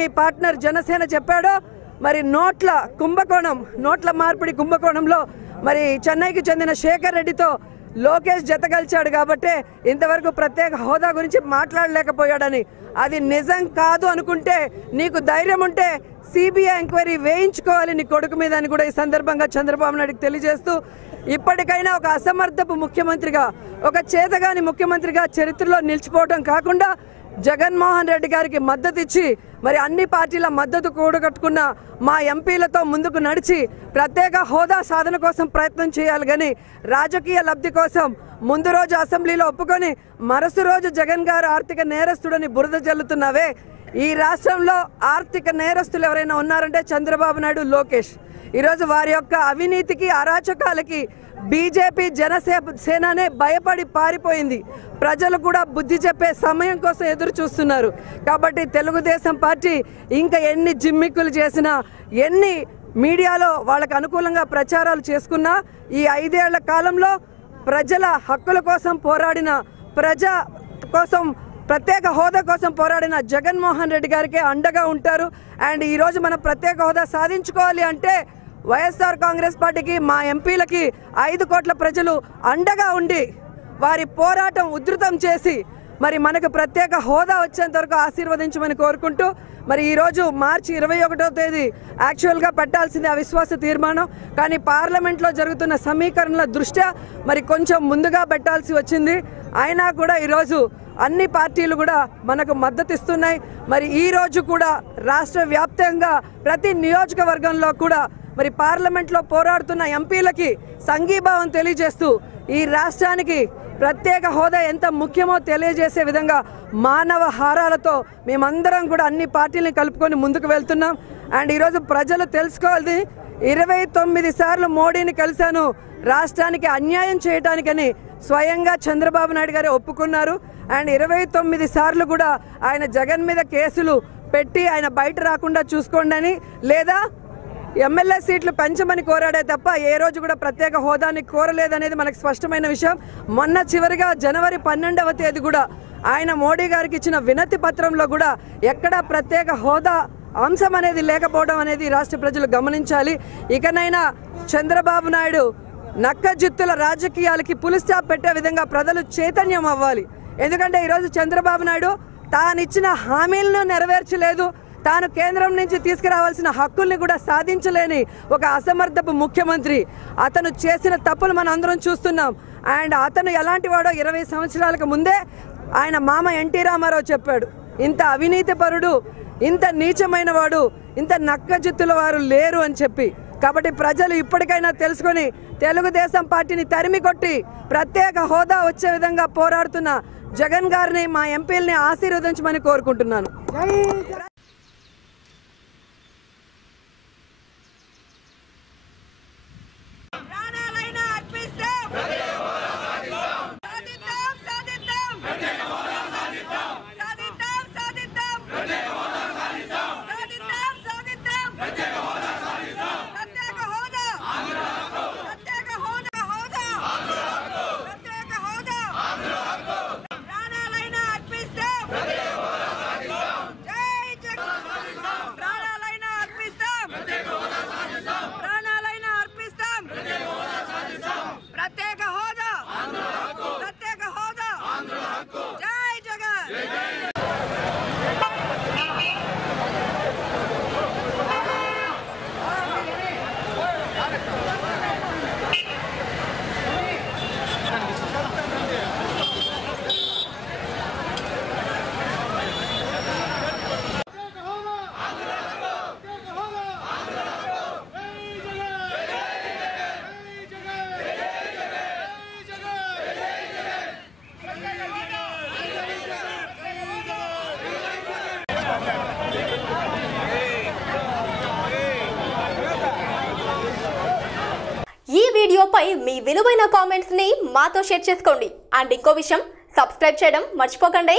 మీ partner Janasena చెప్పాడో మరి నోట్ల కుంభకోణం, నోట్ల మార్పిడి కుంభకోణంలో మరి చెన్నైకి చెందిన శేఖర్ రెడ్డితో లోకేష్ జతగలిచాడు కాబట్టి ఇంతవరకు ప్రత్యేక హోదా గురించి మాట్లాడలేకపోయాడని. అది నిజం కాదు అనుకుంటే నీకు ధైర్యం ఉంటే సిబిఐ ఎంక్వైరీ వేయించుకోవాలి నీ కొడుకు మీద అని కూడా ఈ సందర్భంగా చంద్రబాబు నాయుడుకి తెలియజేస్తూ ఇప్పటికైనా ఒక అసమర్థపు ముఖ్యమంత్రిగా, ఒక చేతగాని ముఖ్యమంత్రిగా చరిత్రలో నిలిచిపోవడం కాకుండా జగన్మోహన్ రెడ్డి గారికి మద్దతు ఇచ్చి మరి అన్ని పార్టీల మద్దతు కూడగట్టుకున్న మా ఎంపీలతో ముందుకు నడిచి ప్రత్యేక హోదా సాధన కోసం ప్రయత్నం చేయాలి కానీ రాజకీయ లబ్ధి కోసం ముందు రోజు అసెంబ్లీలో ఒప్పుకొని మరుసటి రోజు జగన్ గారు ఆర్థిక నేరస్తుడని బురద జల్లుతున్నావే. ఈ రాష్ట్రంలో ఆర్థిక నేరస్తులు ఎవరైనా ఉన్నారంటే చంద్రబాబు నాయుడు, లోకేష్. ఈరోజు వారి యొక్క అవినీతికి, అరాచకాలకి బీజేపీ జనసేననే భయపడి పారిపోయింది. ప్రజలు కూడా బుద్ధి చెప్పే సమయం కోసం ఎదురు చూస్తున్నారు. కాబట్టి తెలుగుదేశం పార్టీ ఇంకా ఎన్ని జిమ్మిక్కులు చేసినా, ఎన్ని మీడియాలో వాళ్ళకు అనుకూలంగా ప్రచారాలు చేసుకున్నా ఈ 5 ఏళ్ల కాలంలో ప్రజల హక్కుల కోసం పోరాడిన, ప్రజా కోసం ప్రత్యేక హోదా కోసం పోరాడిన జగన్మోహన్ రెడ్డి గారికి అండగా ఉంటారు. అండ్ ఈరోజు మనం ప్రత్యేక హోదా సాధించుకోవాలి అంటే వైఎస్ఆర్ కాంగ్రెస్ పార్టీకి, మా ఎంపీలకి 5 కోట్ల ప్రజలు అండగా ఉండి వారి పోరాటం ఉధృతం చేసి మరి మనకు ప్రత్యేక హోదా వచ్చేంత వరకు ఆశీర్వదించమని కోరుకుంటూ మరి ఈరోజు మార్చి 21వ తేదీ యాక్చువల్గా పెట్టాల్సింది అవిశ్వాస తీర్మానం. కానీ పార్లమెంట్లో జరుగుతున్న సమీకరణల దృష్ట్యా మరి కొంచెం ముందుగా పెట్టాల్సి వచ్చింది. అయినా కూడా ఈరోజు అన్ని పార్టీలు కూడా మనకు మద్దతు ఇస్తున్నాయి. మరి ఈరోజు కూడా రాష్ట్ర వ్యాప్తంగా ప్రతి నియోజకవర్గంలో కూడా మరి పార్లమెంట్లో పోరాడుతున్న ఎంపీలకి సంఘీభావం తెలియజేస్తూ ఈ రాష్ట్రానికి ప్రత్యేక హోదా ఎంత ముఖ్యమో తెలియజేసే విధంగా మానవ హారాలతో మేమందరం కూడా అన్ని పార్టీలను కలుపుకొని ముందుకు వెళ్తున్నాం. అండ్ ఈరోజు ప్రజలు తెలుసుకోవాలి, 29 సార్లు మోడీని కలిశాను రాష్ట్రానికి అన్యాయం చేయడానికని స్వయంగా చంద్రబాబు నాయుడు గారే ఒప్పుకున్నారు. అండ్ 29 సార్లు కూడా ఆయన జగన్ మీద కేసులు పెట్టి ఆయన బయట రాకుండా చూసుకోండి అని, లేదా ఎమ్మెల్యే సీట్లు పెంచమని కోరాడే తప్ప ఏ రోజు కూడా ప్రత్యేక హోదాని కోరలేదనేది మనకు స్పష్టమైన విషయం. మొన్న చివరిగా జనవరి 12వ తేదీ కూడా ఆయన మోడీ గారికి ఇచ్చిన వినతి పత్రంలో కూడా ఎక్కడా ప్రత్యేక హోదా అంశం అనేది లేకపోవడం అనేది రాష్ట్ర ప్రజలు గమనించాలి. ఇకనైనా చంద్రబాబు నాయుడు నక్కజిత్తుల రాజకీయాలకి పులి స్టాప్ పెట్టే విధంగా ప్రజలు చైతన్యం అవ్వాలి. ఎందుకంటే ఈరోజు చంద్రబాబు నాయుడు తానిచ్చిన హామీలను నెరవేర్చలేదు, తాను కేంద్రం నుంచి తీసుకురావాల్సిన హక్కుల్ని కూడా సాధించలేని ఒక అసమర్థపు ముఖ్యమంత్రి. అతను చేసిన తప్పులు మనం అందరం చూస్తున్నాం. అండ్ అతను ఎలాంటి వాడో 20 సంవత్సరాలకు ముందే ఆయన మామ ఎన్టీ రామారావు చెప్పాడు, ఇంత అవినీతి పరుడు, ఇంత నీచమైన వాడు, ఇంత నక్కజిత్తుల వారు లేరు అని చెప్పి. కాబట్టి ప్రజలు ఇప్పటికైనా తెలుసుకొని తెలుగుదేశం పార్టీని తరిమి కొట్టి ప్రత్యేక హోదా వచ్చే విధంగా పోరాడుతున్న జగన్ గారిని, మా ఎంపీలని ఆశీర్వదించమని కోరుకుంటున్నాను. ఈ వీడియోపై మీ విలువైన కామెంట్స్ ని మాతో షేర్ చేసుకోండి. అండ్ ఇంకో విషయం, సబ్స్క్రైబ్ చేయడం మర్చిపోకండి.